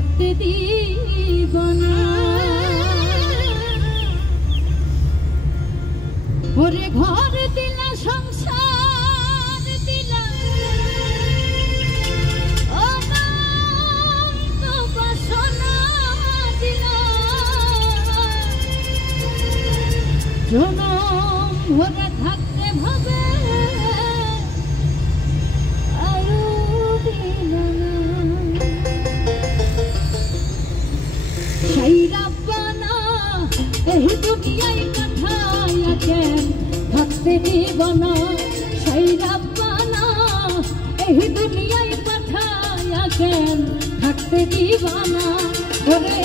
থাকতে দিব না। ওরে ঘর দিলা সংসার দিলা অনন্ত বাসনা দিলা জনম ভরে থাকতে ভাবে আরো দিলা না। সেই রাব্বানা এই দুনিয়ায় পাঠায়া কেন থাকতে দিব না। সেই রাব্বানা এই দুনিয়ায় পাঠায়া কেন থাকতে দিব না। ওরে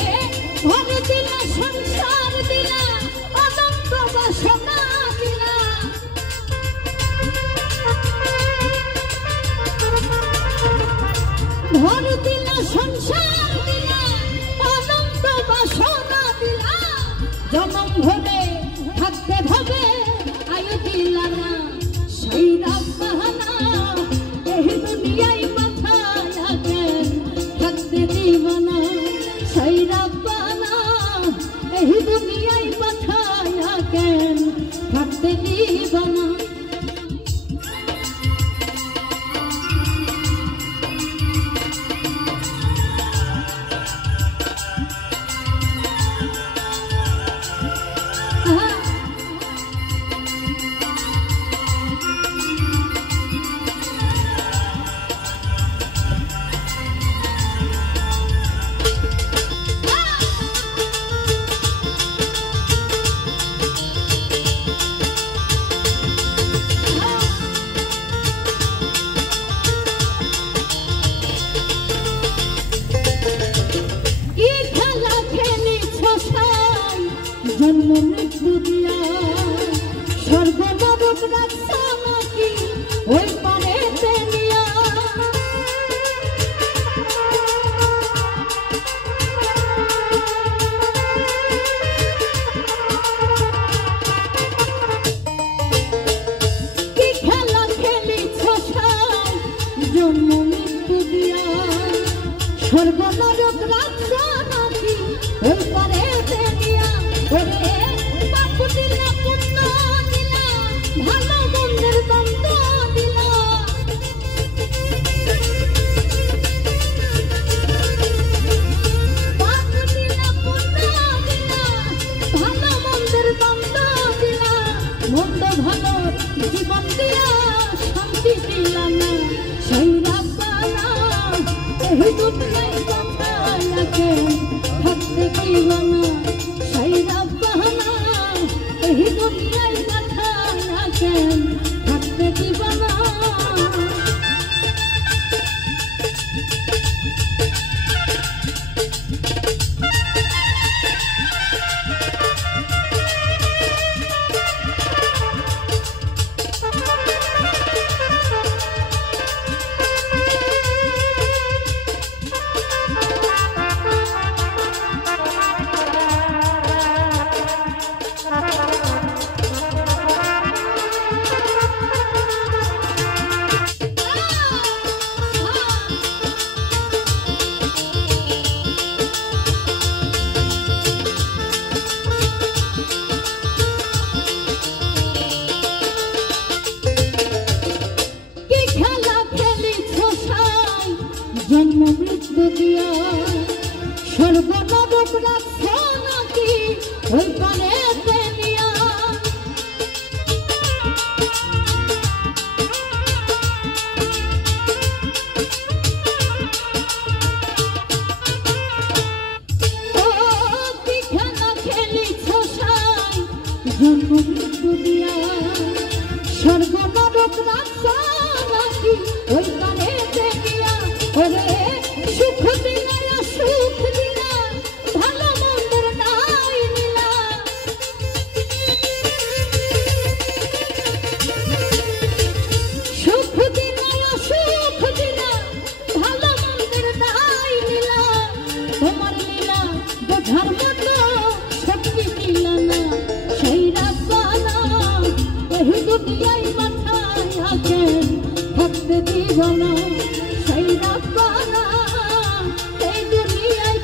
ঘর দিলা সংসার দিলা অনন্ত বাসনা দিলা ঘর দিলা সংসার দিলা অনন্ত বাসনা দিলা জনম ভরে থাকতে ভাবে আয়ু দিলা না। সেই রাব্বানা এই দুনিয়ায় পাঠায়া কেন থাকতে দিব না। সেই রাব্বানা এই দুনিয়ায় পাঠায়া কেন থাকতে দিব না। জন্ম মৃত্যু দিয়া স্বর্গ নরক রাখছা নাকি ওই পারেতে নিয়া। কি খেলা খেলিছ সাই জন্ম মৃত্যু দিয়া স্বর্গ নরক রাখছা নাকি ওই পারেতে নিয়া। ওরে পাপ দিলা পুণ্য দিলা ভালো মন্দের দ্বন্দ্ব দিলা পাপ দিলা পুণ্য দিলা ভালো মন্দের দ্বন্দ্ব দিলা মন্দ ভালো জীবন দিয়া শান্তি দিলা না। সেই রাব্বানা এই দুনিয়ায় পাঠায়া কেন থাকতে দিব না। সেই রাব্বানা এই দুনিয়ায় পাঠায়া কেন থাকতে দিব না। জন্ম মৃত্যু দিয়া স্বর্গ নরক রাখছ নাকি ওই পারেতে নিয়া। ও কি খেলা খেলিছ সাই জন্ম মৃত্যু দিয়া স্বর্গ নরক রাখছ নাকি ওই পারেতে নিয়া। ওরে সুখ দিলা সুখ দিলা ভালো মন্দের নাই নিলা সুখ দিলা সুখ দিলা ভালো মন্দের নাই নিলা। তোমার লীলা বোঝার মতো শক্তি দিলা না। সেই রাব্বানা এই দুনিয়ায় পাঠায়া কেন থাকতে দিব না। সেই রাব্বানা এই দুনিয়ায়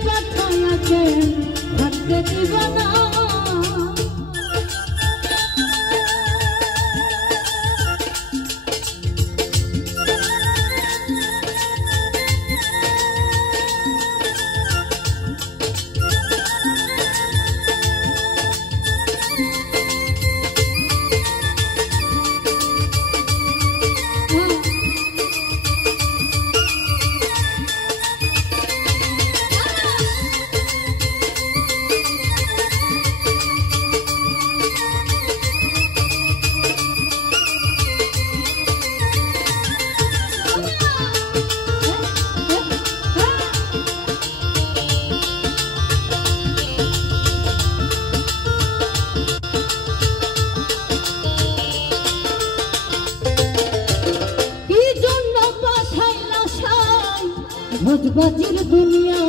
বাজির দুনিয়া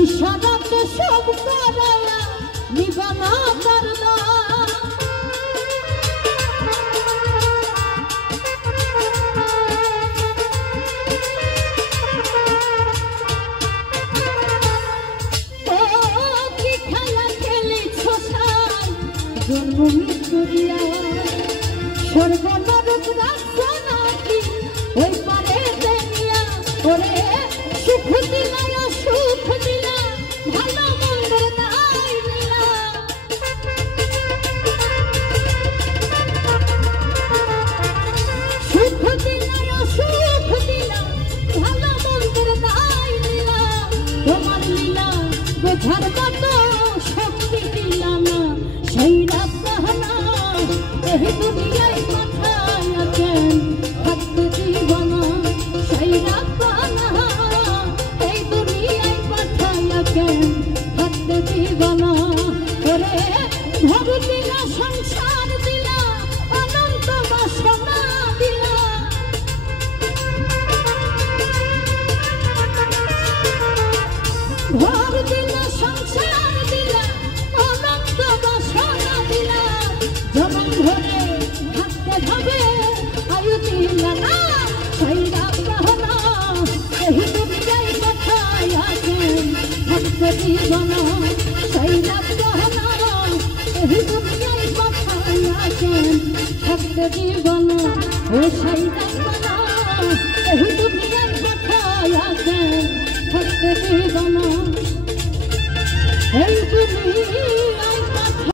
ইশারাতে সব করায়া নিবানা তার নাম ও কি খেলা খেলিছ সাই জন্ম মৃত্যু দিয়া স্বর্গ নরক রাখছো নাকি ওই পারে দেনিয়া ওরে সুখ দিলা সুখ দিলা ভালো মন্দের নাই দিলা সুখ দিলা সুখ দিলা ভালো মন্দের নাই দিলা তোমার লীলা বোঝার মতো শক্তি দিলা না সেই রাত না এই দুনিয়ায় পাঠায়া কেন থাকতে দিব না সেই রাত না এই দুনিয়ায় পাঠায়া কেন থাকতে দিব না ওরে ঘর দিলা সংসার দিলা অনন্ত বাসনা দিলা ঘর দিলা সংসার দিলা অনন্ত বাসনা দিলা জবান ধরে থাকতে হবে আয়ু দিলা না সেই রাখনা এই দুনিয়ায় পাঠায়া কেন থাকতে দিব না সেই রাখনা এই দুনিয়ায় পাঠায়া কেন থাকতে দিব না ও সেই রাখনা এই দুনিয়ায় পাঠায়া কেন থাকতে দিব না এই দুনিয়া